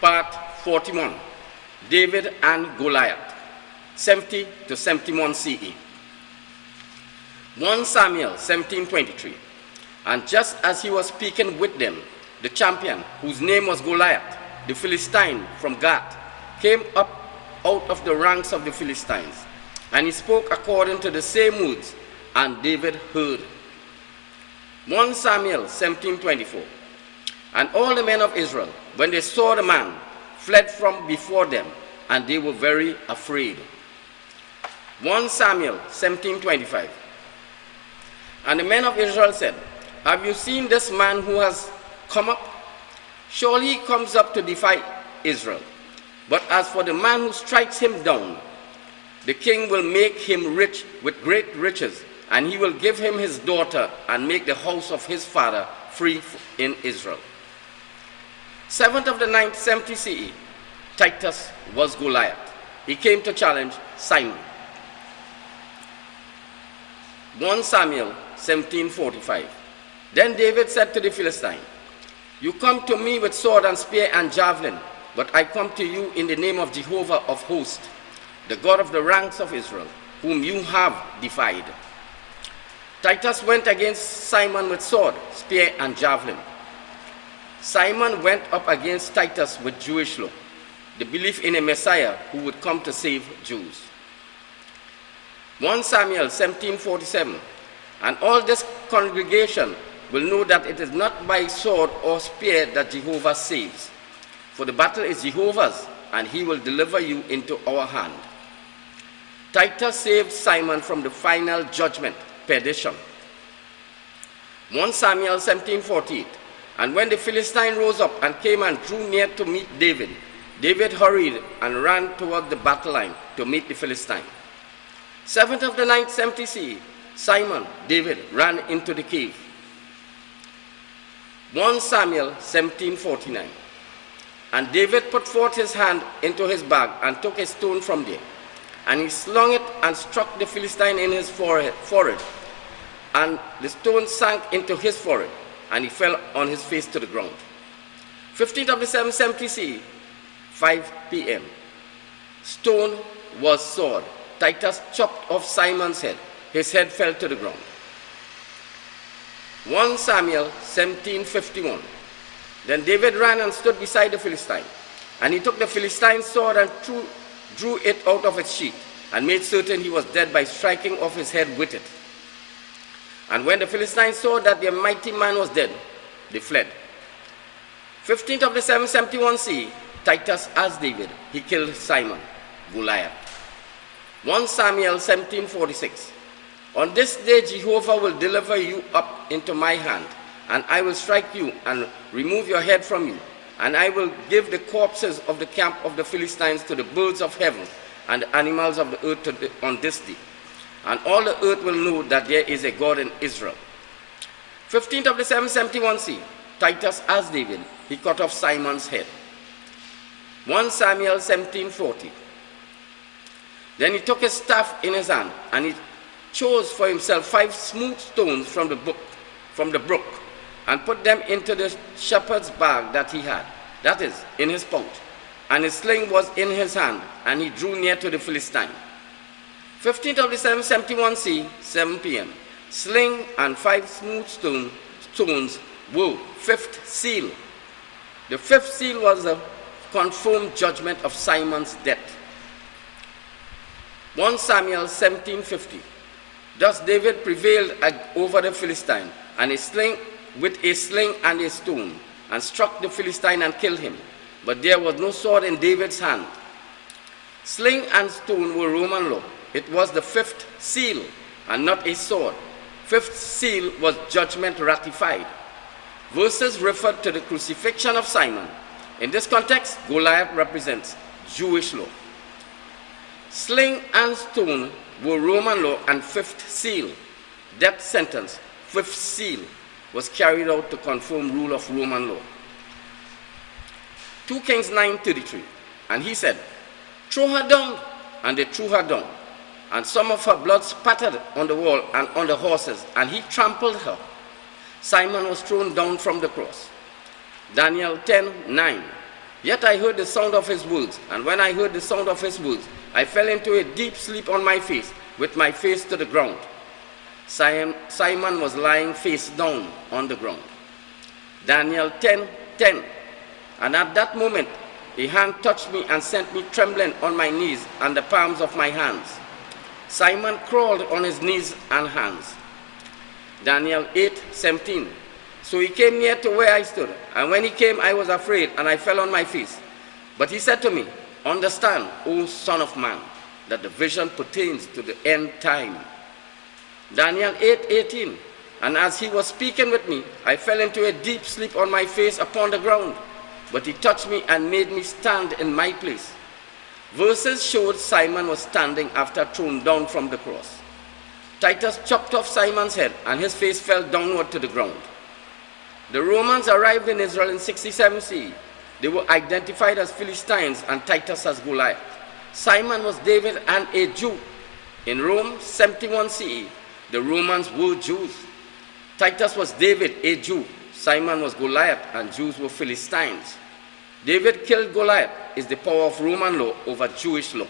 Part 41, David and Goliath, 70 to 71 CE. 1 Samuel 17:23. And just as he was speaking with them, the champion, whose name was Goliath, the Philistine from Gath, came up out of the ranks of the Philistines. And he spoke according to the same words, and David heard. 1 Samuel 17:24. And all the men of Israel, when they saw the man, fled from before them, and they were very afraid. 1 Samuel 17:25. And the men of Israel said, have you seen this man who has come up? Surely he comes up to defy Israel. But as for the man who strikes him down, the king will make him rich with great riches, and he will give him his daughter and make the house of his father free in Israel. 7th of the 9th 70 CE, Titus was Goliath. He came to challenge Simon. 1 Samuel 17:45. Then David said to the Philistine, you come to me with sword and spear and javelin, but I come to you in the name of Jehovah of hosts, the God of the ranks of Israel, whom you have defied. Titus went against Simon with sword, spear, and javelin. Simon went up against Titus with Jewish law, the belief in a Messiah who would come to save Jews. 1 Samuel 17:47. And all this congregation will know that it is not by sword or spear that Jehovah saves. For the battle is Jehovah's, and he will deliver you into our hand. Titus saved Simon from the final judgment, perdition. 1 Samuel 17:48. And when the Philistine rose up and came and drew near to meet David, David hurried and ran toward the battle line to meet the Philistine. 7th of the 9th 70 CE, Simon, David, ran into the cave. 1 Samuel 17:49. And David put forth his hand into his bag and took a stone from there. And he slung it and struck the Philistine in his forehead. And the stone sank into his forehead, and he fell on his face to the ground. 15th of the 7th 70 CE, 5 p.m. Stone was sword. Titus chopped off Simon's head. His head fell to the ground. 1 Samuel 17:51. Then David ran and stood beside the Philistine. And he took the Philistine's sword and drew it out of its sheath, and made certain he was dead by striking off his head with it. And when the Philistines saw that their mighty man was dead, they fled. 15th of the 771 CE, Titus asked David. He killed Simon, Goliath. 1 Samuel 17:46. On this day Jehovah will deliver you up into my hand, and I will strike you and remove your head from you, and I will give the corpses of the camp of the Philistines to the birds of heaven and the animals of the earth on this day. And all the earth will know that there is a God in Israel. 15th of the 771 CE, Titus asked David. He cut off Simon's head. 1 Samuel 17:40. Then he took his staff in his hand, and he chose for himself 5 smooth stones from the brook, and put them into the shepherd's bag that he had, that is, in his pouch. And his sling was in his hand, and he drew near to the Philistine. 15th of the 771 CE, 7 p.m. Sling and 5 smooth stones were 5th seal. The 5th seal was the confirmed judgment of Simon's death. 1 Samuel 17:50. Thus David prevailed over the Philistine, and with a sling and a stone, and struck the Philistine and killed him. But there was no sword in David's hand. Sling and stone were Roman law. It was the 5th seal, and not a sword. 5th seal was judgment ratified. Verses referred to the crucifixion of Simon. In this context, Goliath represents Jewish law. Sling and stone were Roman law, and 5th seal, death sentence, 5th seal, was carried out to confirm rule of Roman law. 2 Kings 9:33. And he said, throw her down. And they threw her down. And some of her blood spattered on the wall and on the horses, and he trampled her. Simon was thrown down from the cross. Daniel 10:9. Yet I heard the sound of his words, and when I heard the sound of his words, I fell into a deep sleep on my face, with my face to the ground. Simon was lying face down on the ground. Daniel 10:10. And at that moment, a hand touched me and sent me trembling on my knees and the palms of my hands. Simon crawled on his knees and hands. Daniel 8:17. So he came near to where I stood, and when he came, I was afraid, and I fell on my face. But he said to me, Understand, O son of man, that the vision pertains to the end time. Daniel 8:18. And as he was speaking with me, I fell into a deep sleep on my face upon the ground. But he touched me and made me stand in my place. Verses showed Simon was standing after thrown down from the cross. Titus chopped off Simon's head, and his face fell downward to the ground. The Romans arrived in Israel in 67 CE. They were identified as Philistines and Titus as Goliath. Simon was David and a Jew. In Rome, 71 CE, the Romans were Jews. Titus was David, a Jew. Simon was Goliath, and Jews were Philistines. David killed Goliath is the power of Roman law over Jewish law.